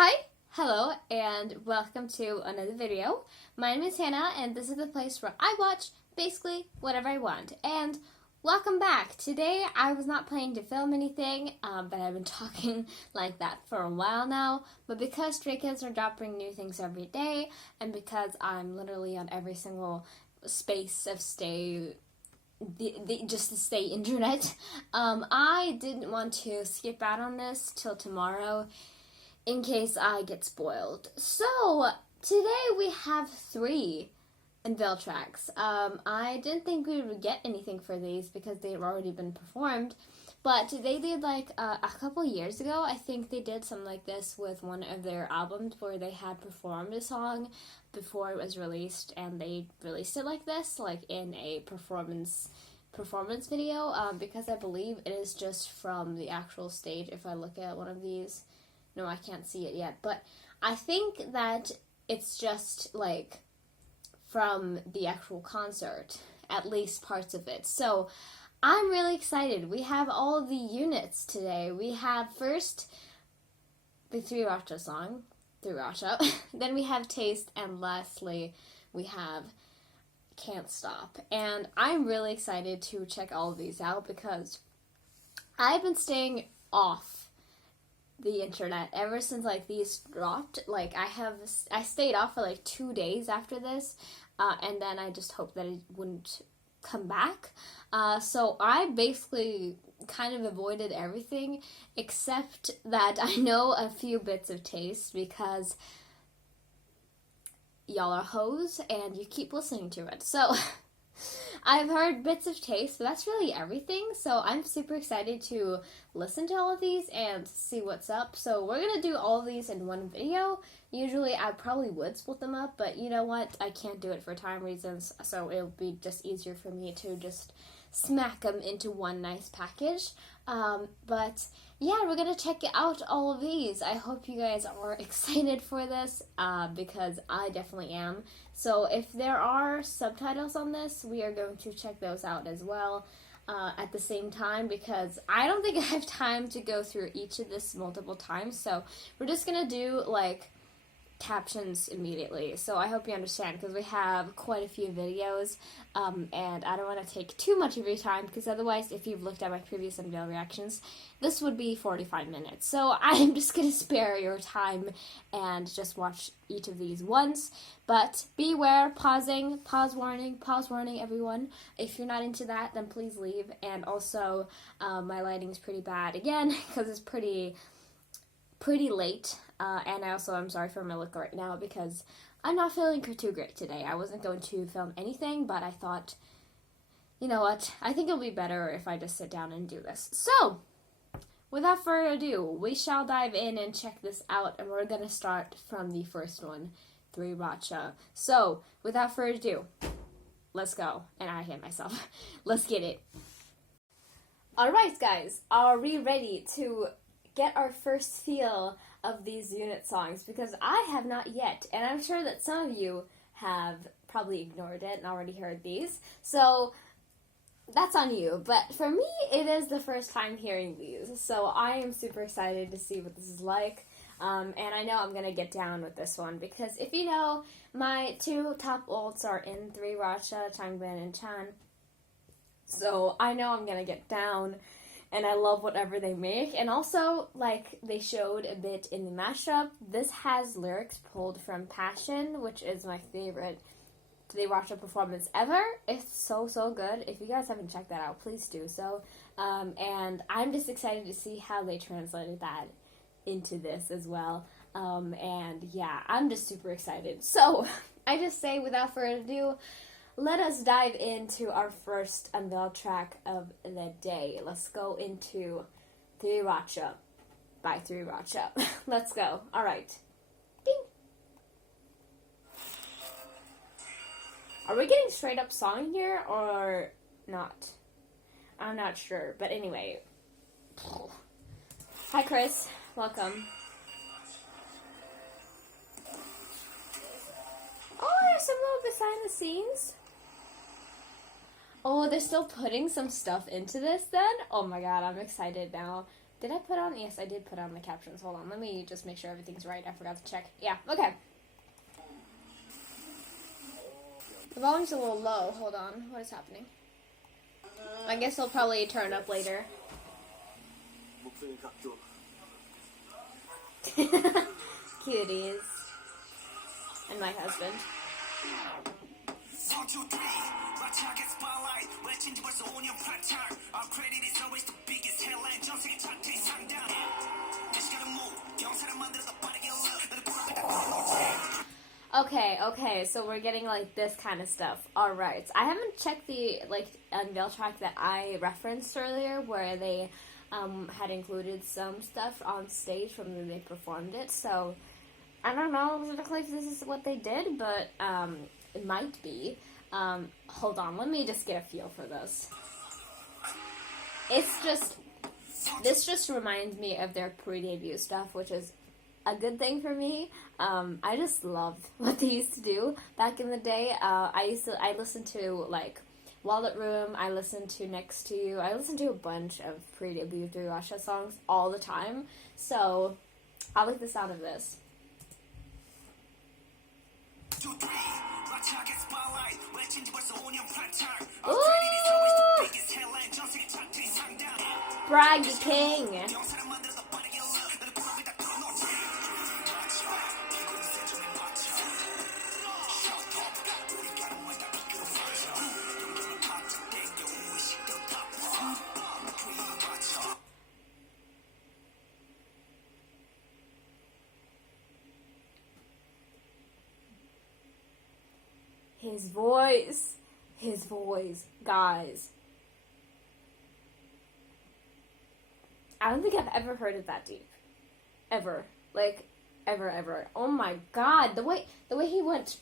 Hi, hello, and welcome to another video. My name is Hannah, and this is the place where I watch basically whatever I want. And welcome back. Today, I was not planning to film anything, but I've been talking like that for a while now. But because Stray Kids are dropping new things every day, and because I'm literally on every single space of just to stay internet, I didn't want to skip out on this till tomorrow in case I get spoiled. So today we have 3 Unveil tracks. I didn't think we would get anything for these because they've already been performed, but they did like a couple years ago. I think they did something like this with one of their albums where they had performed a song before it was released, and they released it like this, like in a performance video, because I believe it is just from the actual stage. If I look at one of these, no, I can't see it yet, but I think that it's just like from the actual concert, at least parts of it. So I'm really excited. We have all of the units today. We have first the 3RACHA song, 3RACHA. Then we have Taste, and lastly we have Can't Stop. And I'm really excited to check all of these out because I've been staying off the internet ever since like these dropped. Like I stayed off for like 2 days after this, and then I just hoped that it wouldn't come back. So I basically kind of avoided everything except that I know a few bits of Taste because y'all are hoes and you keep listening to it. So I've heard bits of Taste, but that's really everything. So I'm super excited to listen to all of these and see what's up. So we're going to do all of these in one video. Usually I probably would split them up, but you know what? I can't do it for time reasons. So it'll be just easier for me to just smack them into one nice package. But yeah, we're going to check out all of these. I hope you guys are excited for this because I definitely am. So if there are subtitles on this, we are going to check those out as well at the same time because I don't think I have time to go through each of this multiple times. So we're just going to do like captions immediately. So I hope you understand because we have quite a few videos and I don't want to take too much of your time because otherwise, if you've looked at my previous Unveil reactions, this would be 45 minutes. So I'm just going to spare your time and just watch each of these once. But beware, pause warning everyone. If you're not into that, then please leave. And also, my lighting's pretty bad again because it's pretty late. And I'm sorry for my look right now because I'm not feeling too great today. I wasn't going to film anything, but I thought, you know what, I think it'll be better if I just sit down and do this. So, without further ado, we shall dive in and check this out, and we're going to start from the first one, 3RACHA. So, without further ado, let's go. And I hit myself. Let's get it. Alright guys, are we ready to get our first feel of these unit songs? Because I have not yet, and I'm sure that some of you have probably ignored it and already heard these. So that's on you, but for me, it is the first time hearing these, so I am super excited to see what this is like, and I know I'm gonna get down with this one, because if you know, my 2 top ults are in 3RACHA, Changbin, and Chan, so I know I'm gonna get down, and I love whatever they make, and also, like they showed a bit in the mashup, this has lyrics pulled from Passion, which is my favorite 3RACHA performance ever. It's so good. If you guys haven't checked that out, please do so. And I'm just excited to see how they translated that into this as well. And yeah, I'm just super excited. So I just say, without further ado, let us dive into our first Unveil track of the day. Let's go into 3RACHA by 3RACHA. Let's go. All right. Are we getting straight up song here or not? I'm not sure, but anyway. Hi Chris, welcome. Oh, there's some little behind the scenes. Oh, they're still putting some stuff into this then? Oh my god, I'm excited now. Did I put on? Yes, I did put on the captions. Hold on, let me just make sure everything's right. I forgot to check. Yeah, okay. The volume's a little low. Hold on. What is happening? I guess they'll probably turn it up later. Cuties. And my husband. Okay, so we're getting like this kind of stuff. Alright, I haven't checked the like Unveil track that I referenced earlier where they had included some stuff on stage from when they performed it, so I don't know exactly if this is what they did, but it might be. Hold on, let me just get a feel for this. This just reminds me of their pre-debut stuff, which is a good thing for me. I just loved what they used to do back in the day. I listened to like Wallet Room, I listened to Next to You, I listened to a bunch of pre-debut 3RACHA songs all the time, so I like the sound of this. Ooh! Brag the King! His voice, guys. I don't think I've ever heard it that deep. Ever. Like, ever. Oh my god, the way he went,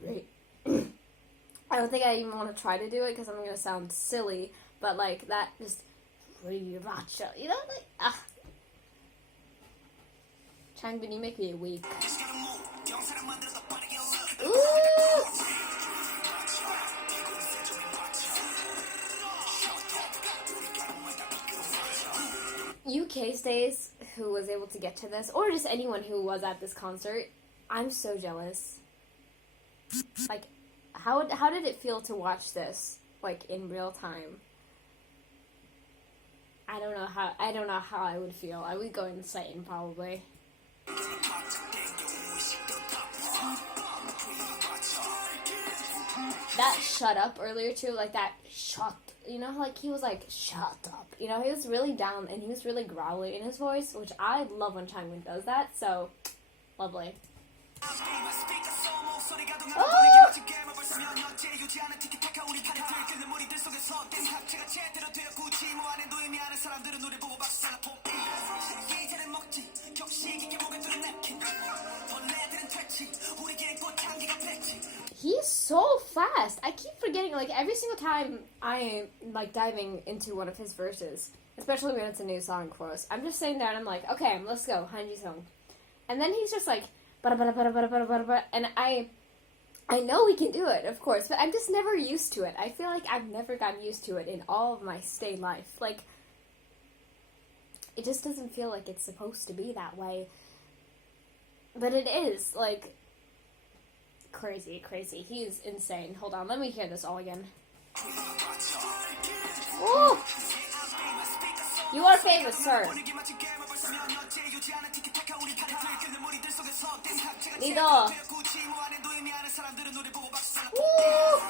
great. I don't think I even want to try to do it because I'm going to sound silly, but like, that just, 3RACHA, you know, like, Changbin, you make me weak. Ooh! UK Stays, who was able to get to this, or just anyone who was at this concert, I'm so jealous. Like, how did it feel to watch this, like, in real time? I don't know how I would feel. I would go insane, probably. That shut up earlier too, like that shut, you know, like he was like, shut up. You know, he was really down and he was really growly in his voice, which I love when Changbin does that, so lovely. Oh! He's so fast. I keep forgetting, like, every single time I am, like, diving into one of his verses, especially when it's a new song for us, I'm just sitting there and I'm like, okay, let's go, Hyunjin song. And then he's just like, and I know he can do it, of course, but I'm just never used to it. I feel like I've never gotten used to it in all of my stay life. Like, it just doesn't feel like it's supposed to be that way. But it is, like, crazy. He's insane. Hold on, let me hear this all again. Ooh! You are famous, sir. Leader. Woo!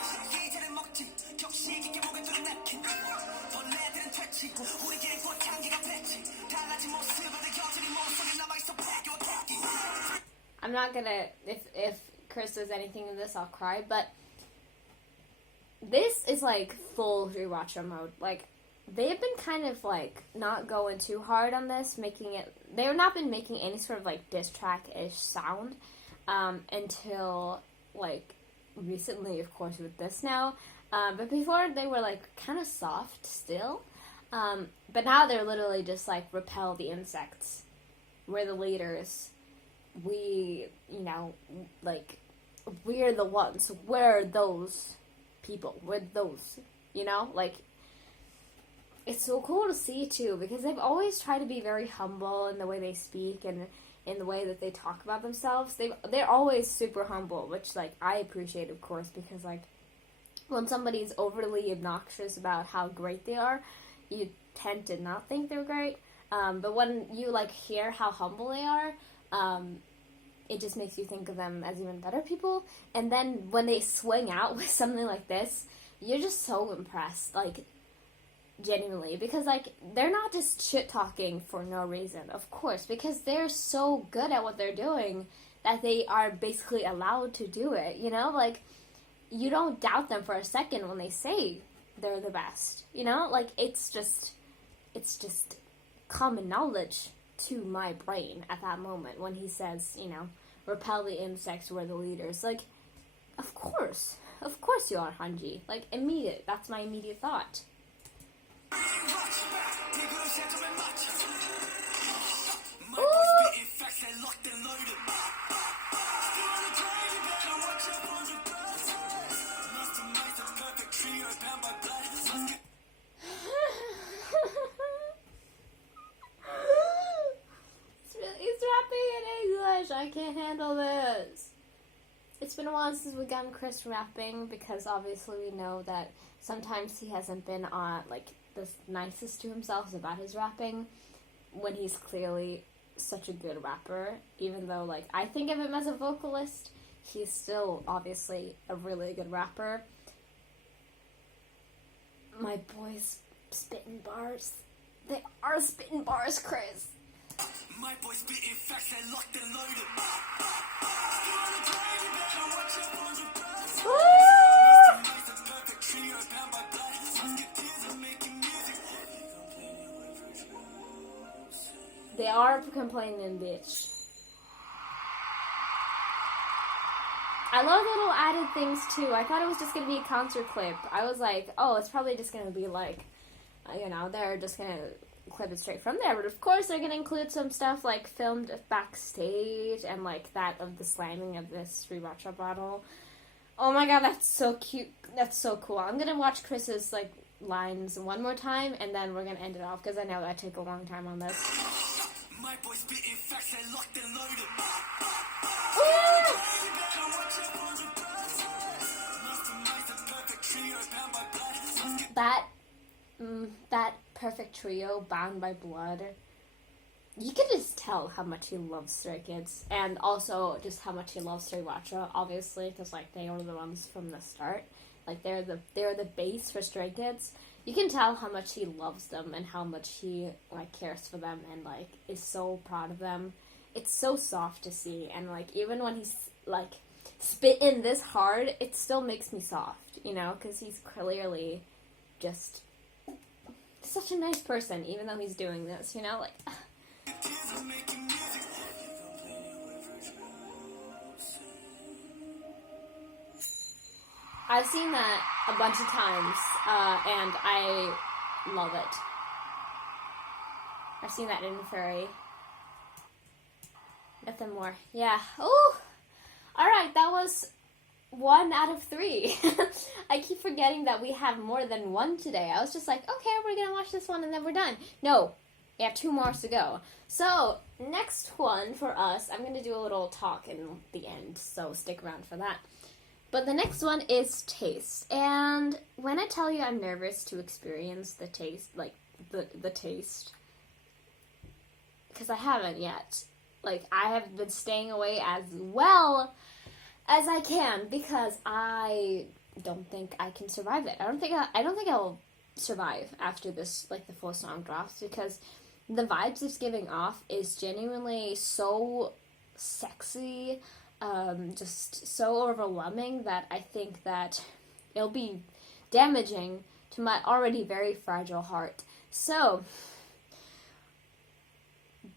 I'm not gonna, if Chris does anything in this, I'll cry, but this is like full 3RACHA mode. Like, they've been kind of like not going too hard on this, they've not been making any sort of like diss track-ish sound until like recently, of course, with this now. But before they were like kind of soft still. But now they're literally just like repel the insects. We're the leaders. We, you know, like, we're the ones. We're those people. We're those, you know? Like, it's so cool to see too, because they've always tried to be very humble in the way they speak and in the way that they talk about themselves. They're always super humble, which like I appreciate, of course, because like when somebody's overly obnoxious about how great they are, you tend to not think they're great. But when you like hear how humble they are, it just makes you think of them as even better people. And then when they swing out with something like this, you're just so impressed, like genuinely, because like they're not just shit talking for no reason, of course, because they're so good at what they're doing that they are basically allowed to do it, you know? Like, you don't doubt them for a second when they say they're the best, you know? Like, it's just common knowledge to my brain at that moment when he says, you know, repel the insects, we're the leaders. Like, of course you are, Hyunjin. Like, immediate, that's my immediate thought. He's rapping in English. I can't handle this. It's been a while since we've gotten Chris rapping, because obviously we know that sometimes he hasn't been like the nicest to himself about his rapping, when he's clearly such a good rapper. Even though like I think of him as a vocalist, he's still obviously a really good rapper. My boys spitting bars. They are spitting bars, Chris. My boys spitting facts and locked and loaded. They are complaining, bitch. I love little added things too. I thought it was just gonna be a concert clip. I was like, oh, it's probably just gonna be like, you know, they're just gonna clip it straight from there. But of course, they're gonna include some stuff like filmed backstage and like that of the slamming of this 3RACHA bottle. Oh my god, that's so cute. That's so cool. I'm gonna watch Chris's like lines one more time, and then we're gonna end it off because I know that took a long time on this. My boy spitting facts and locked and loaded. That perfect trio bound by blood. You can just tell how much he loves Stray Kids, and also just how much he loves 3RACHA, obviously, because like they were the ones from the start. Like they're the base for Stray Kids. You can tell how much he loves them and how much he like cares for them and like is so proud of them. It's so soft to see, and like even when he's like spitting this hard, it still makes me soft, you know, because he's clearly just such a nice person, even though he's doing this, you know, like. I've seen that a bunch of times, and I love it. I've seen that in Furry. Nothing more. Yeah. Oh! Alright, that was 1 out of 3. I keep forgetting that we have more than one today. I was just like, okay, we're gonna watch this one and then we're done. No, we have 2 more to go. So, next one for us, I'm gonna do a little talk in the end, so stick around for that. But the next one is taste. And when I tell you I'm nervous to experience the taste, like the taste, because I haven't yet. Like, I have been staying away as well as I can because I don't think I can survive it. I don't think I'll survive after this, like, the full song drops, because the vibes it's giving off is genuinely so sexy, just so overwhelming that I think that it'll be damaging to my already very fragile heart. So,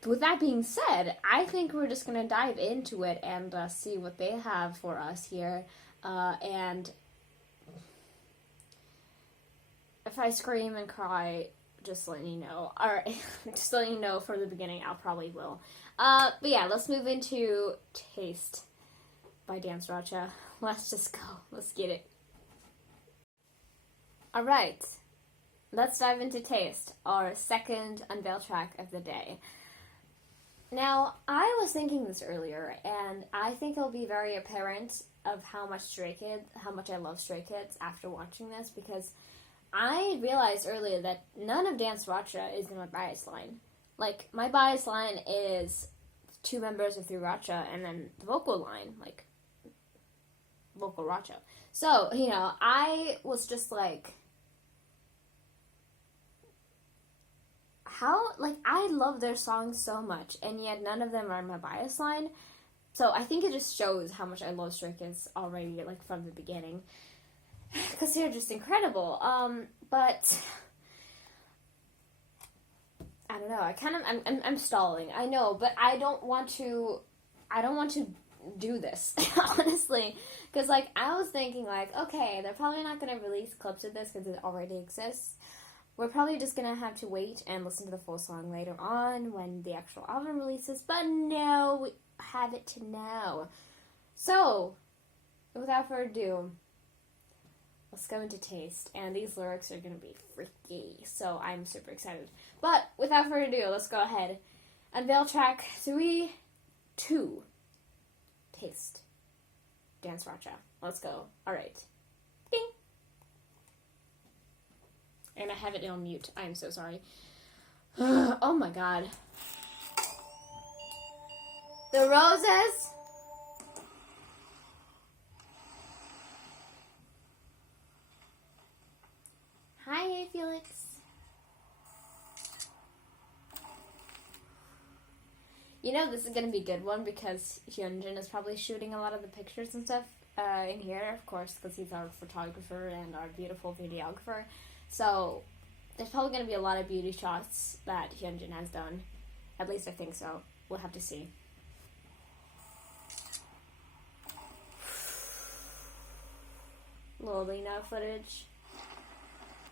with that being said, I think we're just going to dive into it and see what they have for us here. And if I scream and cry, just letting you know. Alright, just letting you know from the beginning, I probably will. But yeah, let's move into Taste by 3RACHA. Let's just go. Let's get it. Alright. let's dive into Taste, our second Unveil track of the day. Now, I was thinking this earlier, and I think it'll be very apparent of how much I love Stray Kids after watching this, because I realized earlier that none of Dance Racha is in my bias line. Like, my bias line is 2 members of 3RACHA, and then the vocal line, like, vocal Racha. So, I was just like, I love their songs so much, and yet none of them are in my bias line. So I think it just shows how much I love Stray Kids already, like, from the beginning. Because they're just incredible. But I don't know. I'm stalling. I know, but I don't want to do this, honestly. Because, like, I was thinking, like, okay, they're probably not going to release clips of this because it already exists. We're probably just going to have to wait and listen to the full song later on when the actual album releases. But no, we have it to now. So, without further ado, let's go into Taste. And these lyrics are going to be freaky, so I'm super excited. But without further ado, let's go ahead. Unveil track 3, 2, Taste. Dance Racha. Let's go. Alright. Ding! And I have it on mute. I am so sorry. Oh my god. The roses. Hi, Felix. This is going to be a good one because Hyunjin is probably shooting a lot of the pictures and stuff in here, of course, because he's our photographer and our beautiful videographer. So, there's probably going to be a lot of beauty shots that Hyunjin has done. At least I think so. We'll have to see. Little Lena footage.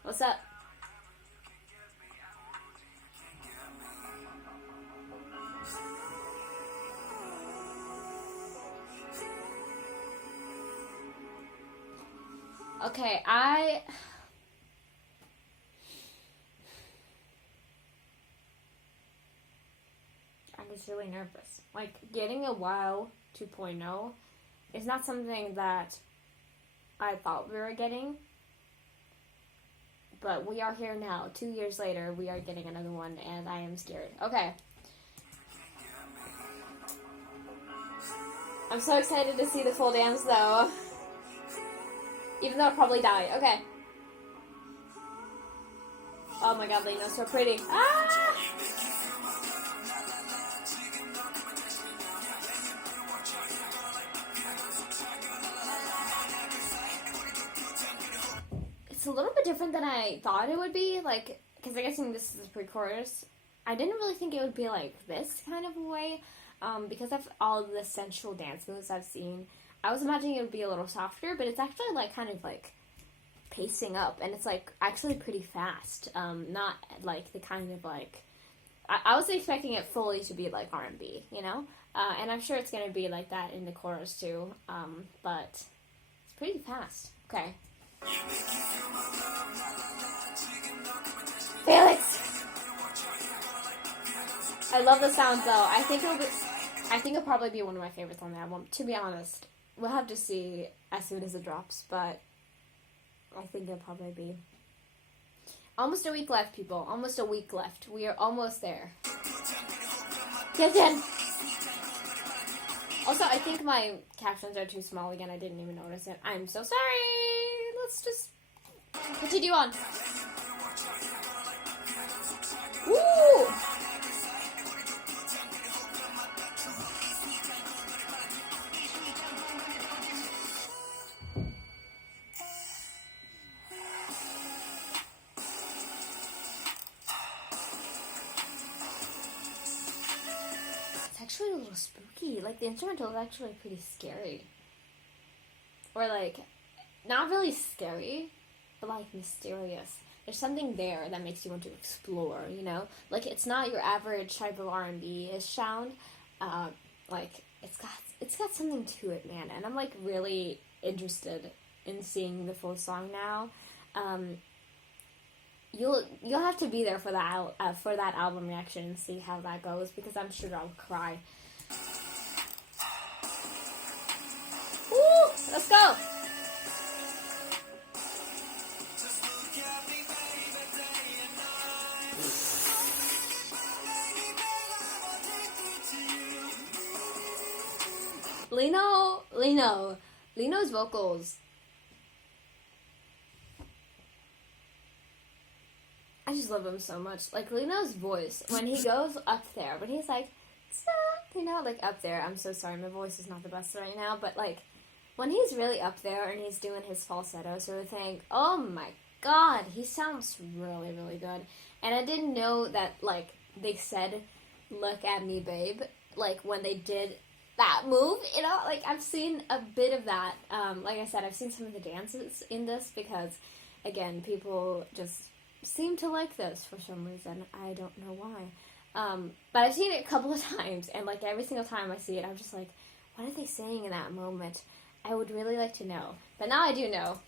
What's up? Okay, I'm just really nervous. Like, getting a WoW 2.0 is not something that I thought we were getting. But we are here now. 2 years later, we are getting another one, and I am scared. Okay. I'm so excited to see the full dance, though. Even though I'll probably die. Okay. Oh my god, Lena's so pretty. Ah! It's a little bit different than I thought it would be, like, because I'm guessing this is a pre-chorus. I didn't really think it would be like this kind of a way, because of all the sensual dance moves I've seen. I was imagining it would be a little softer, but it's actually, like, kind of, like, pacing up, and it's, like, actually pretty fast, not, like, the kind of, like, I was expecting it fully to be, like, R&B, and I'm sure it's gonna be like that in the chorus, too, but it's pretty fast. Okay. Felix! I love the sound, though. I think it'll probably be one of my favorites on the album, to be honest. We'll have to see as soon as it drops, but I think it'll probably be. Almost a week left, people. Almost a week left. We are almost there. Hyunjin! Also, I think my captions are too small again. I didn't even notice it. I'm so sorry. Let's just continue on. Woo! Actually a little spooky. Like, the instrumental is actually pretty scary. Or, like, not really scary, but, like, mysterious. There's something there that makes you want to explore, Like, it's not your average type of R&B-ish sound. Like, it's got something to it, man. And I'm, like, really interested in seeing the full song now. you'll have to be there for that album reaction and see how that goes, because I'm sure I'll cry. Woo! Let's go! Lino's vocals. I just love him so much. Like, Lino's voice, when he goes up there, when he's like, stop, like up there. I'm so sorry, my voice is not the best right now, but like, when he's really up there and he's doing his falsetto sort of thing, oh my god, he sounds really, really good. And I didn't know that, like, they said, look at me, babe, like, when they did that move, like, I've seen a bit of that. Like I said, I've seen some of the dances in this because, again, people just seem to like this for some reason. I don't know why. But I've seen it a couple of times, and, like, every single time I see it, I'm just like, what are they saying in that moment? I would really like to know. But now I do know.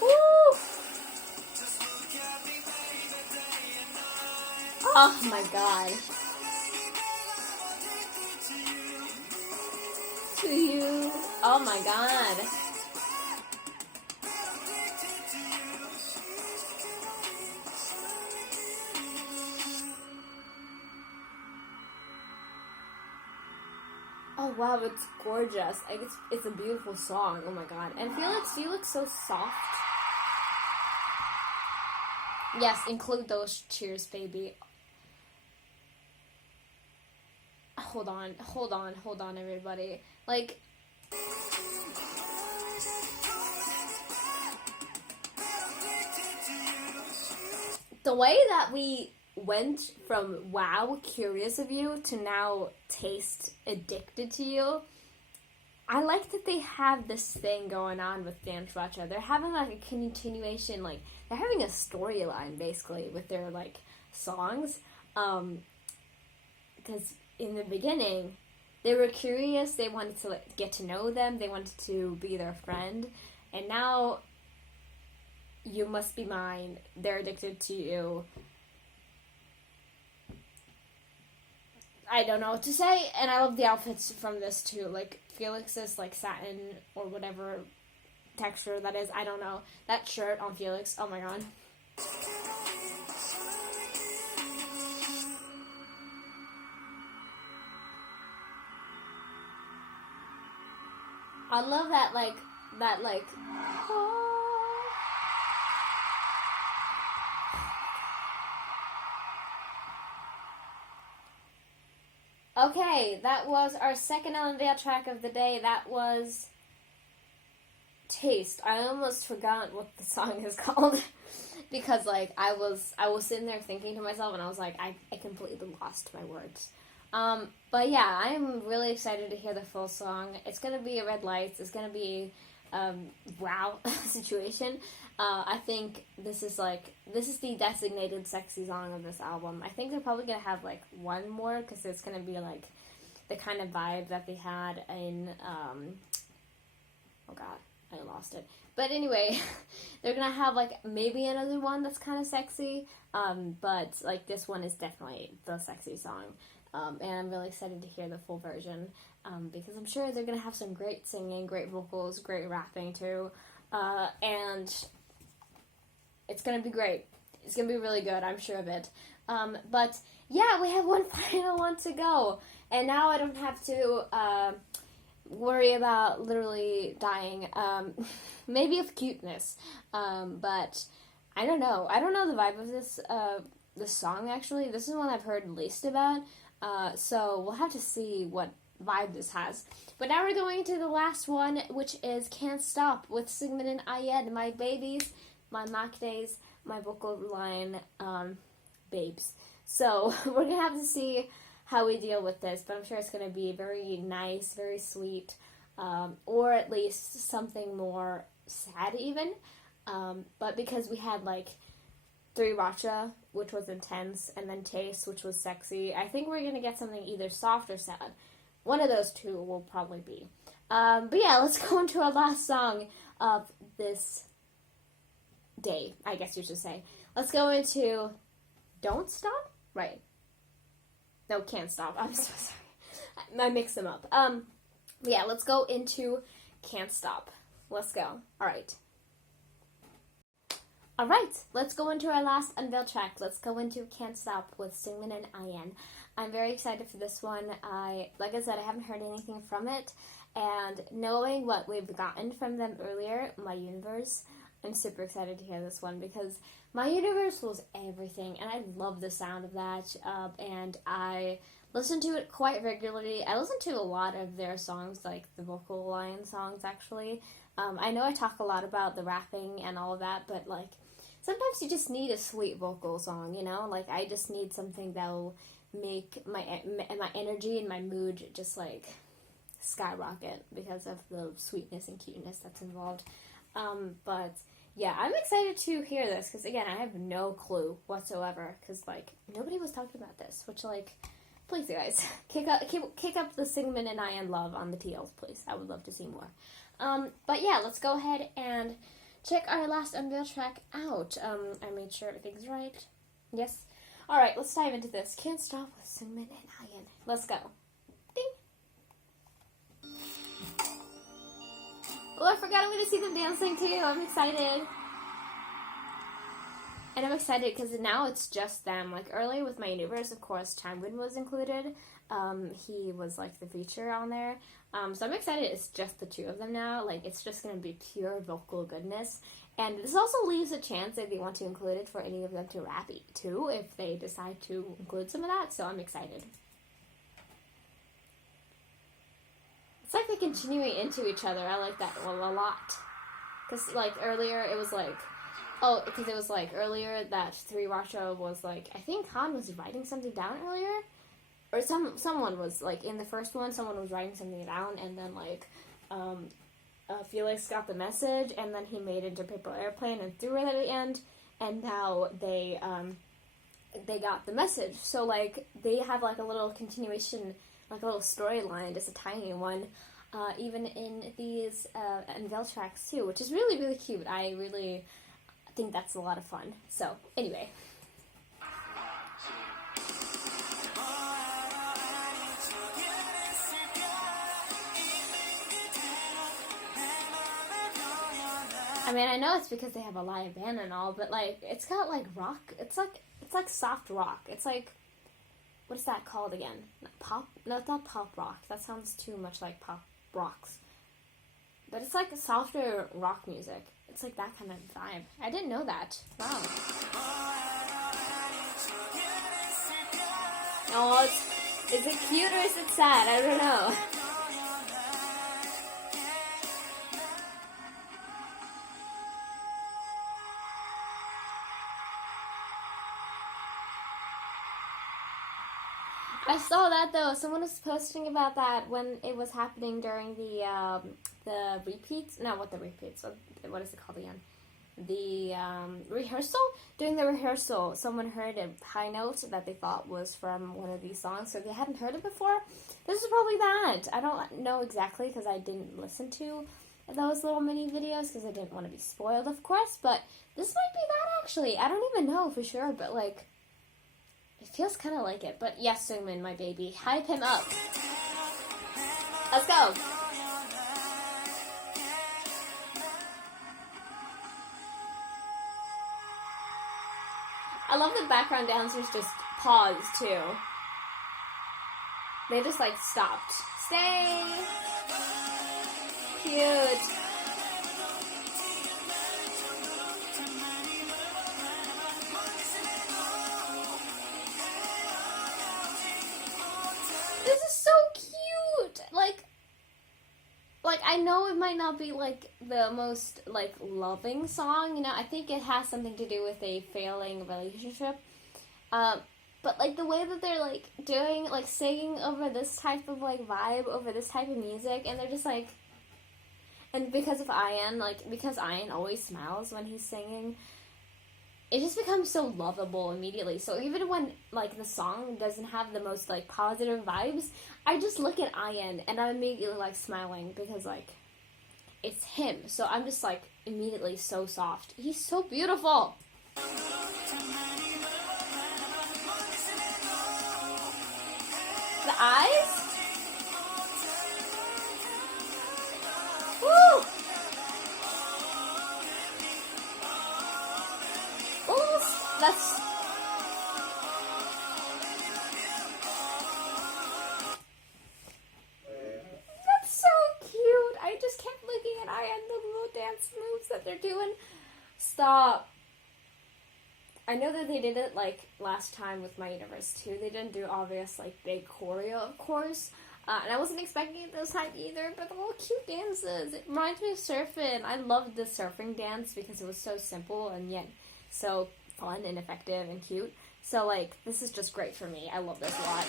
Woo! Oh my god. To you. Oh my god. Oh wow, it's gorgeous. Like, it's a beautiful song. Oh my god. And Felix, you look so soft. Yes, include those cheers, baby. Hold on, everybody. Like, the way that we went from wow, curious of you, to now taste, addicted to you, I like that they have this thing going on with 3RACHA. They're having, like, a continuation, like, they're having a storyline, basically, with their, like, songs, because in the beginning, they were curious, they wanted to, like, get to know them, they wanted to be their friend, and now, you must be mine, they're addicted to you. I don't know what to say, and I love the outfits from this too, like, Felix's, like, satin, or whatever texture that is, I don't know, that shirt on Felix, oh my god. I love that, like, Okay, that was our second Unveil track of the day. That was Taste. I almost forgot what the song is called because, like, I was sitting there thinking to myself, and I was like, I completely lost my words. But yeah, I am really excited to hear the full song. It's gonna be a red lights. It's gonna be wow situation. I think this is the designated sexy song of this album. I think they're probably gonna have, like, one more, because it's gonna be, like, the kind of vibe that they had in oh god, I lost it. But anyway, they're gonna have, like, maybe another one that's kind of sexy, but, like, this one is definitely the sexy song. And I'm really excited to hear the full version, because I'm sure they're gonna have some great singing, great vocals, great rapping too, and it's gonna be great. It's gonna be really good, I'm sure of it. But yeah, we have one final one to go, and now I don't have to worry about literally dying, maybe of cuteness, but I don't know. I don't know the vibe of this song, actually. This is one I've heard least about, so we'll have to see what vibe this has. But now we're going to the last one, which is Can't Stop with Seungmin and Ayed, my babies, my maknaes, my vocal line, babes. So we're going to have to see how we deal with this, but I'm sure it's going to be very nice, very sweet, or at least something more sad even. But because we had, like, 3RACHA, which was intense, and then Taste, which was sexy, I think we're going to get something either soft or sad. One of those two will probably be. But yeah, let's go into our last song. of this day, I guess you should say. Let's go into Don't Stop? Right. No, Can't Stop. I'm so sorry. I mix them up. Yeah, let's go into Can't Stop. Let's go. Alright. Alright, let's go into our last unveiled track. Let's go into Can't Stop with Seungmin and IN. I'm very excited for this one. Like I said, I haven't heard anything from it, and knowing what we've gotten from them earlier, My Universe, I'm super excited to hear this one because My Universe was everything, and I love the sound of that, and I listen to it quite regularly. I listen to a lot of their songs, like the vocal line songs, actually. I know I talk a lot about the rapping and all of that, but, like, sometimes you just need a sweet vocal song, you know? Like, I just need something that'll make my energy and my mood just, like, skyrocket because of the sweetness and cuteness that's involved. But yeah, I'm excited to hear this because, again, I have no clue whatsoever because, like, nobody was talking about this, which, like, please, you guys, kick up the Seungmin and IN love on the TLs, please. I would love to see more. But yeah, let's go ahead and check our last unveil track out. I made sure everything's right. Yes. Alright, let's dive into this. Can't Stop with Seungmin and IN. Let's go. Ding! Oh, I forgot I'm going to see them dancing too. I'm excited. And I'm excited because now it's just them. Like, earlier with My Universe, of course, Changbin was included. He was, like, the feature on there. So I'm excited it's just the two of them now. Like, it's just going to be pure vocal goodness. And this also leaves a chance if they want to include it for any of them to rap it too, if they decide to include some of that. So I'm excited. It's like they're continuing into each other. I like that a lot. Because, like, earlier it was like... Oh, because it was, like, earlier that 3RACHA was, like... I think Han was writing something down earlier. Or someone was, like, in the first one, someone was writing something down, and then, like, Felix got the message, and then he made it into Paper Airplane and threw it at the end, and now they got the message. So, like, they have, like, a little continuation, like a little storyline, just a tiny one, even in these unveil tracks, too, which is really, really cute. I really think that's a lot of fun. So, anyway. I mean, I know it's because they have a live band and all, but, like, it's got, like, rock. It's like soft rock. It's like, what is that called again? Pop? No, it's not pop rock. That sounds too much like pop rocks. But it's like softer rock music. It's like that kind of vibe. I didn't know that. Wow. Oh, is it cute or is it sad? I don't know. I saw that though. Someone was posting about that when it was happening during the repeats. No, what the repeats? What is it called again? The rehearsal. During the rehearsal, someone heard a high note that they thought was from one of these songs, so they hadn't heard it before. This is probably that. I don't know exactly because I didn't listen to those little mini videos because I didn't want to be spoiled, of course. But this might be that actually. I don't even know for sure, but like. It feels kind of like it, but yes, Seungmin, my baby. Hype him up. Let's go. I love the background dancers just paused, too. They just, like, stopped. Stay. Cute. Like, I know it might not be, like, the most, like, loving song, you know, I think it has something to do with a failing relationship, but, like, the way that they're, like, doing, like, singing over this type of, like, vibe, over this type of music, and they're just, like, and because of IN, like, because IN always smiles when he's singing, it just becomes so lovable immediately. So even when, like, the song doesn't have the most, like, positive vibes, I just look at IN and I'm immediately, like, smiling because, like, it's him. So I'm just like immediately so soft. He's so beautiful. The eyes? Woo! Ooh, that's... so cute. I just kept looking at Aya and the little dance moves that they're doing. Stop. I know that they did it like last time with My Universe too. They didn't do obvious like big choreo, of course. And I wasn't expecting it this time either, but the little cute dances. It reminds me of surfing. I loved the surfing dance because it was so simple and yet so fun and effective and cute. So like, this is just great for me. I love this a lot.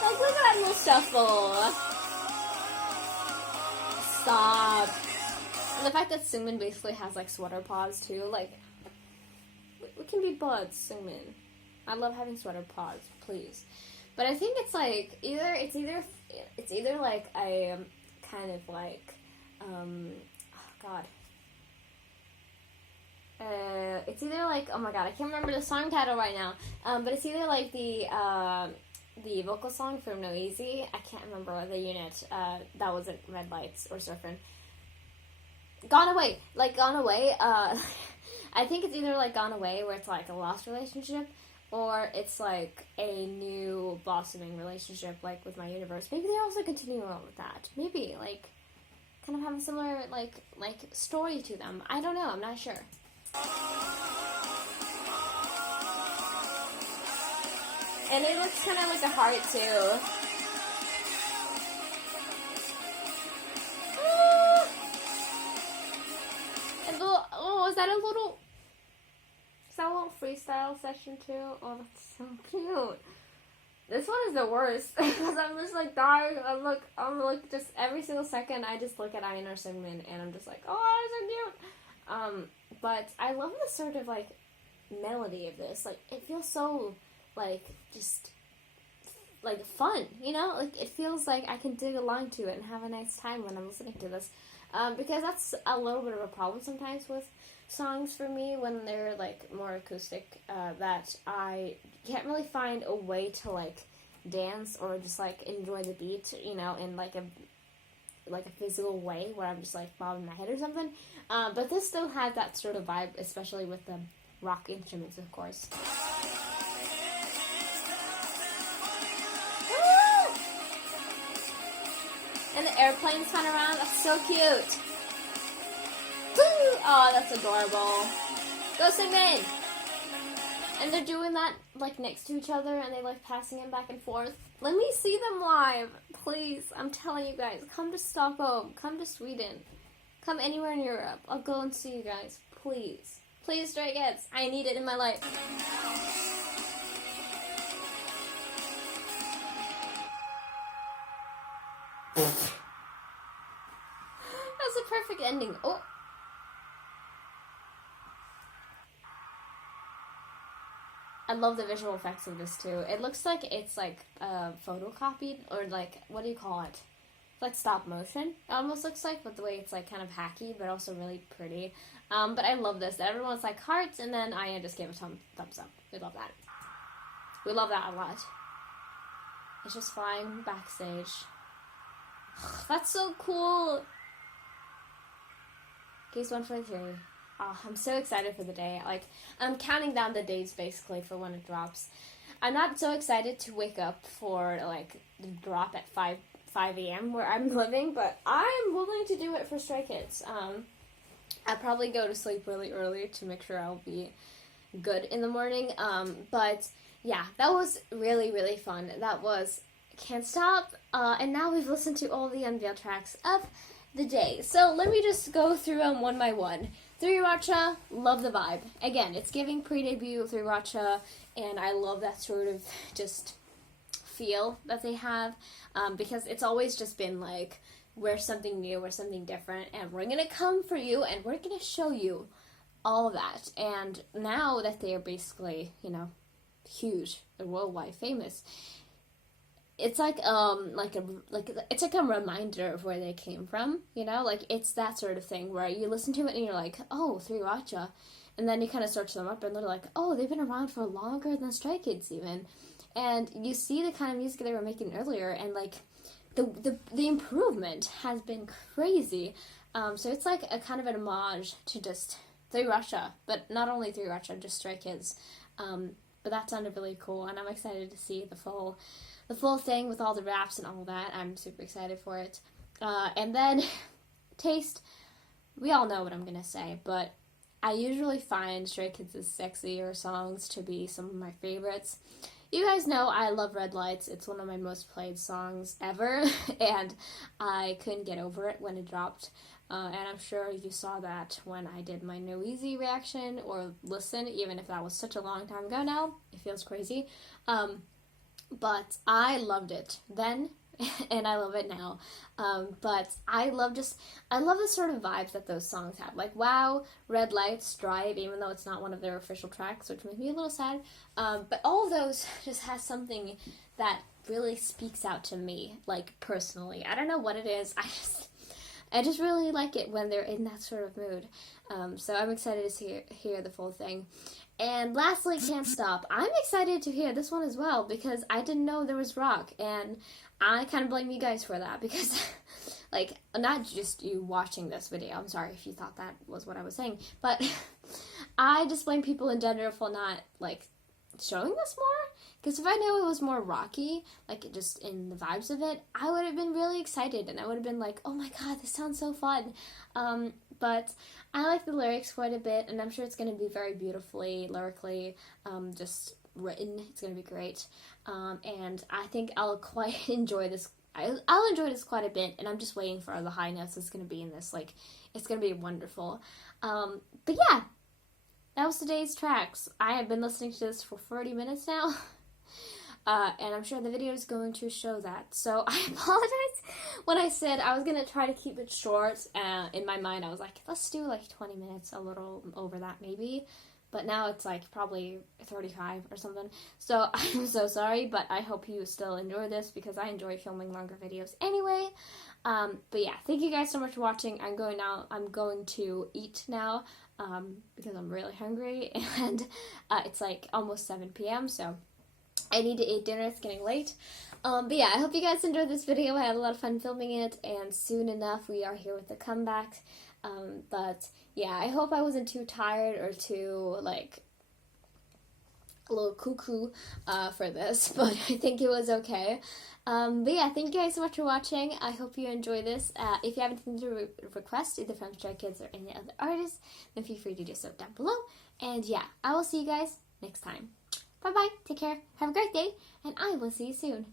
Like, look at that little shuffle. Stop. And the fact that Seungmin basically has like sweater paws too, like, we can be buds, Seungmin. I love having sweater paws, please. But I think it's like it's either like a kind of like oh god. It's either like, oh my god, I can't remember the song title right now. But it's either like the vocal song from No Easy. I can't remember the unit. That wasn't Red Lights or Surfin'. Gone Away. Like Gone Away. I think it's either like Gone Away, where it's like a lost relationship, or it's like a new blossoming relationship, like with My Universe. Maybe they're also continuing on with that. Maybe like kind of have a similar like story to them. I don't know. I'm not sure. And it looks kind of like a heart too. Ah! And is that a little freestyle session too? Oh, that's so cute. This one is the worst because I'm just like dying. I'm like just every single second I just look at Ian or Seungmin and I'm just like, oh, they're so cute. But I love the sort of like melody of this. Like it feels so like just like fun, you know? Like it feels like I can dig along to it and have a nice time when I'm listening to this. Because that's a little bit of a problem sometimes with songs for me when they're like more acoustic, that I can't really find a way to like dance or just like enjoy the beat, you know, in like a physical way where I'm just like bobbing my head or something. But this still had that sort of vibe, especially with the rock instruments, of course. And the airplanes flying around, that's so cute. Woo! Oh, that's adorable. Go Seungmin! And they're doing that like next to each other and they like passing it back and forth. Let me see them live, please. I'm telling you guys, come to Stockholm, come to Sweden, come anywhere in Europe. I'll go and see you guys, please. Please, Stray Kids, I need it in my life. That's a perfect ending. Oh. I love the visual effects of this too. It looks like it's like photocopied or like, what do you call it? It's like stop motion. It almost looks like, with the way it's like kind of hacky but also really pretty. But I love this. Everyone's like hearts and then Aya just gave a thumbs up. We love that. We love that a lot. It's just flying backstage. That's so cool. Case 143. Oh, I'm so excited for the day. Like, I'm counting down the days basically for when it drops. I'm not so excited to wake up for like the drop at 5 a.m. where I'm living, but I'm willing to do it for Stray Kids. I'll probably go to sleep really early to make sure I'll be good in the morning. But yeah, that was really, really fun. That was Can't Stop. And now we've listened to all the Unveil tracks of the day. So let me just go through them one by one. 3RACHA, love the vibe. Again, it's giving pre-debut 3RACHA, and I love that sort of just feel that they have, because it's always just been like, we're something new, we're something different, and we're gonna come for you, and we're gonna show you all of that. And now that they are basically, you know, huge and worldwide famous, it's like it's like a reminder of where they came from, you know? Like, it's that sort of thing where you listen to it and you're like, oh, 3RACHA, and then you kind of search them up and they're like, oh, they've been around for longer than Stray Kids even, and you see the kind of music they were making earlier, and like the improvement has been crazy. So it's like a kind of an homage to just 3RACHA, but not only 3RACHA, just Stray Kids. But that sounded really cool, and I'm excited to see the full thing with all the raps and all that. I'm super excited for it. And then taste, we all know what I'm gonna say, but I usually find Stray Kids' sexier songs to be some of my favorites. You guys know I love Red Lights. It's one of my most played songs ever, and I couldn't get over it when it dropped. And I'm sure you saw that when I did my No Easy reaction or listen, even if that was such a long time ago now. It feels crazy. But I loved it then, and I love it now. But I love the sort of vibes that those songs have. Like, wow, Red Lights, Drive, even though it's not one of their official tracks, which made me a little sad. But all of those just has something that really speaks out to me, like, personally. I don't know what it is. I just really like it when they're in that sort of mood. So I'm excited to hear the full thing. And lastly, Can't Stop. I'm excited to hear this one as well because I didn't know there was rock, and I kind of blame you guys for that because, like, not just you watching this video. I'm sorry if you thought that was what I was saying, but I just blame people in general for not, like, showing this more. Because if I knew it was more rocky, like just in the vibes of it, I would have been really excited and I would have been like, oh my god, this sounds so fun. But I like the lyrics quite a bit, and I'm sure it's going to be very beautifully, lyrically, just written. It's going to be great. And I think I'll quite enjoy this. I'll enjoy this quite a bit, and I'm just waiting for the high notes that's going to be in this. Like, it's going to be wonderful. But yeah, that was today's tracks. I have been listening to this for 30 minutes now. And I'm sure the video is going to show that. So I apologize when I said I was going to try to keep it short. In my mind, I was like, let's do like 20 minutes, a little over that maybe. But now it's like probably 35 or something. So I'm so sorry, but I hope you still enjoy this because I enjoy filming longer videos anyway. But yeah, thank you guys so much for watching. I'm going to eat now because I'm really hungry. And it's like almost 7 p.m. So I need to eat dinner. It's getting late. But yeah, I hope you guys enjoyed this video. I had a lot of fun filming it, and soon enough we are here with the comeback. But yeah, I hope I wasn't too tired or too, like, a little cuckoo for this, but I think it was okay. But yeah, thank you guys so much for watching. I hope you enjoy this. If you have anything to request, either from Stray Kids or any other artists, then feel free to do so down below. And yeah, I will see you guys next time. Bye-bye, take care, have a great day, and I will see you soon.